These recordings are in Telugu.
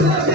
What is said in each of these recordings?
Gracias.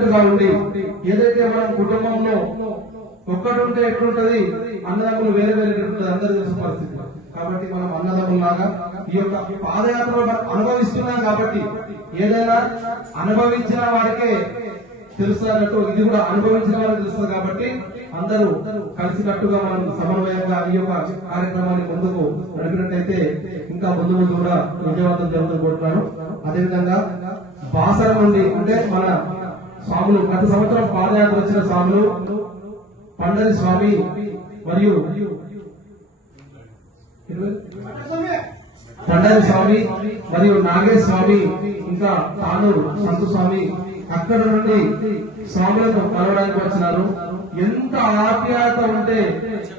కలిసికట్టుగా ఉండి ఏదైతే మనం కుటుంబంలో ఒక్కడుంటే ఎట్లుంటది? అన్నదమ్ములు వేరే వేరే ఉంటుంది అందరూ తెలిసిన పరిస్థితి. కాబట్టి మనం అన్నదమ్ములాగా ఈ యొక్క పాదయాత్రలో మనం అనుభవిస్తున్నాం కాబట్టి ఏదైనా అనుభవించిన వారికే తెలుస్తున్నట్టు ఇది కూడా అనుభవించిన వారికి తెలుస్తుంది కాబట్టి అందరూ కలిసికట్టుగా మనం సమన్వయంగా ఈ యొక్క కార్యక్రమాన్ని ముందుకు నడిపినట్టయితే ఇంకా ముందు ముందు కూడా విజయవంతం జరుగుతూ కోరుతున్నాను. అదేవిధంగా బాసర నుండి అంటే మన స్వాములు గత సంవత్సరం పాదయాత్ర వచ్చిన స్వాములు పండరి స్వామి మరియు పండరి స్వామి మరియు నాగేశ్ స్వామి ఇంకా తానూరు సంతు స్వామి అక్కడ నుండి స్వాములకు కలవడానికి వచ్చినారు. ఎంత ఆప్యాయత ఉంటే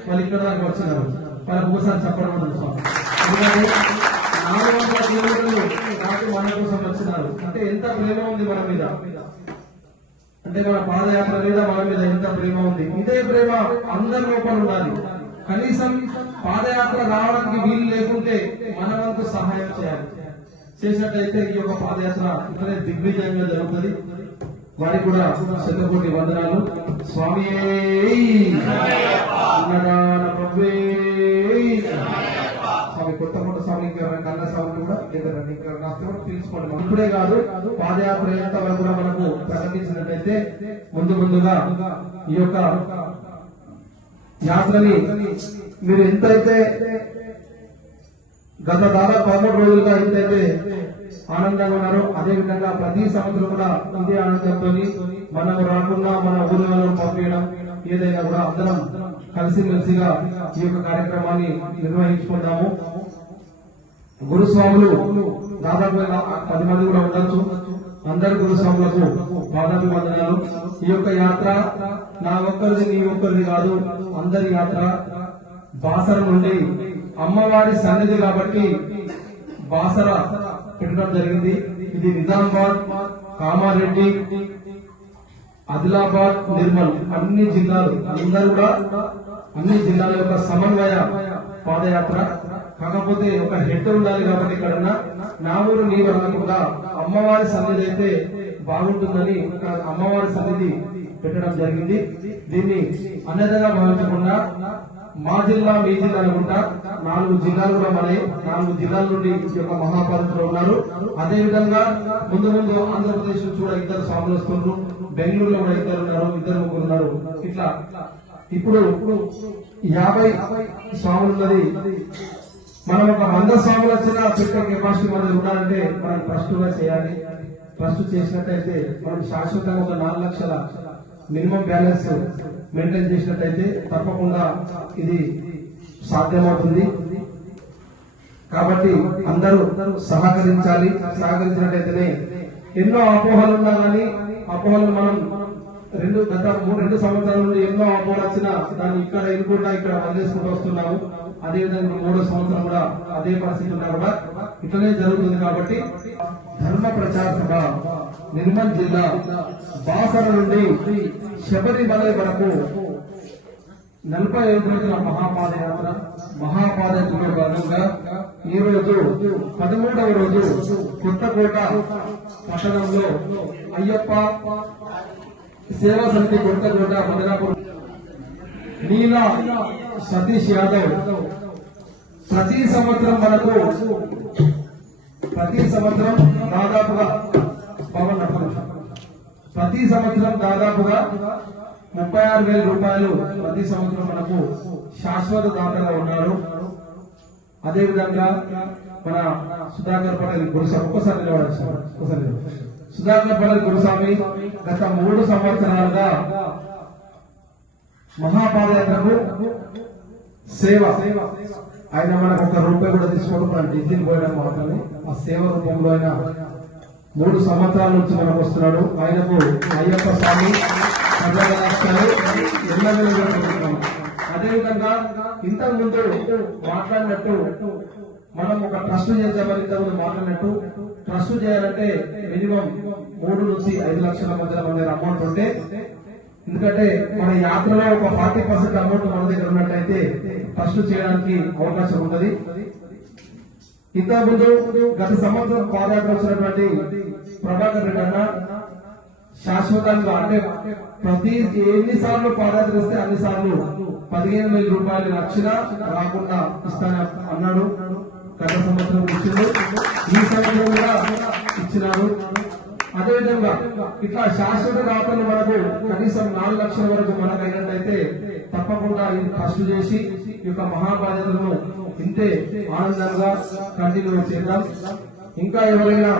వాళ్ళు ఇక్కడ దాకా వచ్చినారు. వాళ్ళకి ఒకసారి చెప్పడం ఉంది స్వామి. నాలుగు వందల కిలోమీటర్లు నాకు మన కోసం వచ్చినారు. అంటే ఎంత ప్రేమ ఉంది మన మీద. అంటే మన పాదయాత్ర మీద మన మీద ఎంత ప్రేమ ఉంది? ఇదే ప్రేమ అందరి లోపల ఉండాలి. కనీసం పాదయాత్ర రావడానికి వీలు లేకుంటే మన వంతు సహాయం చేయాలి. చేసినట్టయితే ఈ యొక్క పాదయాత్ర ఇక్కడే దిగ్విజయంగా జరుగుతుంది. వారికి కూడా శతకోటి వందనాలు. స్వామి స్వామి కొత్త కొత్త స్వామి కన్నా స్వామి కూడా లేదా ఇంకా రాస్తే కూడా పిలుచుకోండి ఇప్పుడే కాదు. పాదయాత్ర ఎంత వరకు కూడా మనకు ముందు ముందుగా ఈ యొక్క యాత్రని మీరు ఎంతైతే గత దాదాపు పదమూడు రోజులుగా ఎంతైతే ఆనందంగా ఉన్నారో అదే విధంగా ప్రతి సంవత్సరం కూడా ఇదే ఆనందంతో మనం రాకుండా మన ఊళ్ళో పంపించడం ఏదైనా కూడా అందరం కలిసిమెలిసిగా ఈ యొక్క కార్యక్రమాన్ని నిర్వహించుకుంటాము గురుస్వాములు దాదాపు పది మంది కూడా ఉండొచ్చు. అందరు గురుస్వాములకు పాదాభి వందనాలు ఈ యొక్క యాత్ర నా ఒక్కరిది నీ ఒక్కరిది కాదు. అందరి యాత్ర బాసర నుండి అమ్మవారి సన్నిధి కాబట్టి బాసర పెట్టడం జరిగింది. ఇది నిజామాబాద్ కామారెడ్డి ఆదిలాబాద్ నిర్మల్ అన్ని జిల్లాలు. అందరూ కూడా అన్ని జిల్లాల యొక్క సమన్వయ పాదయాత్ర కాకపోతే ఒక హెడ్ ఉండాలి కాబట్టి ఇక్కడ నా ఊరు నీ వరకు అమ్మవారి సన్నిధి అయితే బాగుంటుందని అమ్మవారి సన్నిధి పెట్టడం జరిగింది. దీన్ని అన్నదగా భావించకుండా మా జిల్లా మీ జిల్లా అనుకుంటా నాలుగు జిల్లాలు కూడా మనవి నాలుగు జిల్లాల నుండి యొక్క మహాపాలకులు ఉన్నారు. అదే విధంగా ముందు ముందు ఆంధ్రప్రదేశ్ కూడా ఇద్దరు స్వాములు వస్తున్నారు బెంగళూరులో కూడా ఇద్దరు ఉన్నారు ఇద్దరు ముగ్గురు ఉన్నారు. ఇట్లా ఇప్పుడు యాభై స్వాములు ఉన్నది మనం ఒక వంద స్వాములు వచ్చిన పెట్టే కెపాసిటీ మనది ఉండాలంటే మనం ఫస్ట్గా చేయాలి. ఫస్ట్ చేసినట్టయితే మనం శాశ్వతంగా ఒక నాలుగు లక్షల మినిమం బ్యాలెన్స్ మెయింటైన్ చేసినట్టయితే తప్పకుండా ఇది సాధ్యమవుతుంది. కాబట్టి అందరూ సహకరించాలి. సహకరించినట్టయితేనే ఎన్నో అపోహలు ఉన్నా కానీ అపోహలు మనం రెండు గత మూడు రెండు సంవత్సరాల నుండి ఎన్నో అపోహలు వచ్చినా దాన్ని ఇక్కడ ఇనుకుంటా ఇక్కడ వదిలేసుకుంటూ వస్తున్నాము. అదే విధంగా మూడో సంవత్సరం కూడా అదే పరిస్థితి ఉన్నా కూడా ఇట్లనే జరుగుతుంది కాబట్టి ధర్మ ప్రచార సభ నిర్మల్ జిల్లా బాసర నుండి శబరిమల వరకు నలభై ఐదు రోజుల మహాపాదయాత్ర మహాపాదయాత్రలో భాగంగా ఈ రోజు పదమూడవ రోజు కొత్తకోట పట్టణంలో అయ్యప్ప సేవా సమితి కొత్తకోట మదనాపురం నీలా సతీష్ యాదవ్ ప్రతి సంవత్సరం మనకు ప్రతి సంవత్సరం దాదాపుగా పవన్ ప్రతి సంవత్సరం దాదాపుగా ముప్పై ఆరు వేల రూపాయలు ప్రతి సంవత్సరం మనకు శాశ్వత దాతగా ఉన్నారు అదేవిధంగా మన సుధాకర్ పటేల్ గురుస్వామి ఒక్కసారి నిలబడండి సార్. ఒక్కసారి నిలబడండి. సుధాకర్ పటేల్ గురుస్వామి గత మూడు సంవత్సరాలుగా మహాపాదయాత్రకు సేవ. ఆయన మనకు ఒక రూపాయి కూడా తీసుకోవడం మన డీజిల్ పోయడం మాత్రమే. ఆ సేవ రూపంలో ఆయన మూడు సంవత్సరాల నుంచి మనకు వస్తున్నాడు. ఆయనకు అయ్యప్ప స్వామి అదేవిధంగా ఇంతకు ముందు మాట్లాడినట్టు మనం ఒక ట్రస్ట్ చేద్దామని ఇంతకు ముందు మాట్లాడినట్టు ట్రస్ట్ చేయాలంటే మినిమం మూడు నుంచి ఐదు లక్షల మధ్య మన దగ్గర అమౌంట్ ఉంటే ఎందుకంటే మన యాత్రలో ఒక ఫార్టీ పర్సెంట్ అమౌంట్ మన దగ్గర ఉన్నట్టయితే ట్రస్ట్ చేయడానికి అవకాశం ఉన్నది. ఇంతకుముందు గత సంవత్సరం పాదయాత్ర వచ్చినటువంటి ప్రభాకర్ రెడ్డి అన్న శాశ్వతంగా అంటే ప్రతి ఎన్నిసార్లు పాదయాత్ర వస్తే అన్ని సార్లు పదిహేను వేల రూపాయలు రక్షణ రాకుండా ఇస్తానని అన్నాడు. గత సంవత్సరం ఇచ్చింది ఈ సంవత్సరం కూడా ఇచ్చినారు. అదేవిధంగా ఇట్లా శాశ్వత రాతలు మనకు కనీసం నాలుగు లక్షల వరకు మనకు అయినట్టయితే తప్పకుండా ఇది ఫస్ట్ చేసి ఈ యొక్క మహాబాధ్యతను ఇంతే ఆనందంగా కంటిన్యూ చేద్దాం. ఇంకా ఎవరైనా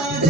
de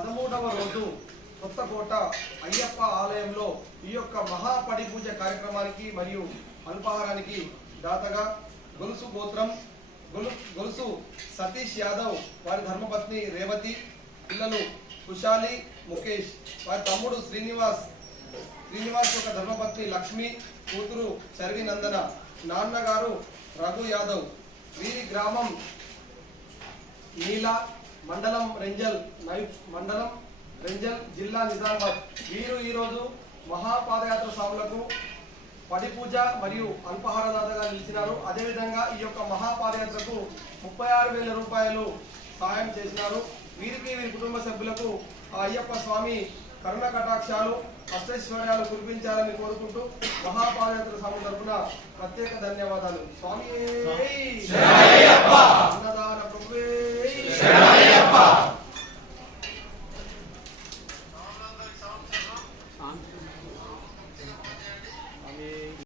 పదమూడవ రోజు కొత్తకోట అయ్యప్ప ఆలయంలో ఈ యొక్క మహాపడి పూజ కార్యక్రమానికి మరియు అల్పాహారానికి దాతగా గొలుసు గోత్రం గొలు గొలుసు సతీష్ యాదవ్ వారి ధర్మపత్ని రేవతి పిల్లలు కుశాలి ముఖేష్ వారి తమ్ముడు శ్రీనివాస్ శ్రీనివాస్ యొక్క ధర్మపత్ని లక్ష్మి కూతురు చర్వినందన నాన్నగారు రఘు యాదవ్. వీరి గ్రామం నీల మండలం రెంజల్ నై మండలం రెంజల్ జిల్లా నిజామాబాద్. వీరు ఈరోజు మహాపాదయాత్ర స్వాములకు పడి పూజ మరియు అల్పహారదాతగా నిలిచినారు. అదేవిధంగా ఈ యొక్క మహాపాదయాత్రకు ముప్పై ఆరు వేల రూపాయలు సహాయం చేసినారు. వీరికి వీరి కుటుంబ సభ్యులకు ఆ అయ్యప్ప స్వామి కరుణ కటాక్షాలు అష్టైశ్వర్యాలు కురిపించాలని కోరుకుంటూ మహాపాదయాత్ర స్వామి తరపున ప్రత్యేక ధన్యవాదాలు. స్వామి! అన్నదాన ప్రభువే! ಶರಣಯ್ಯಪ್ಪ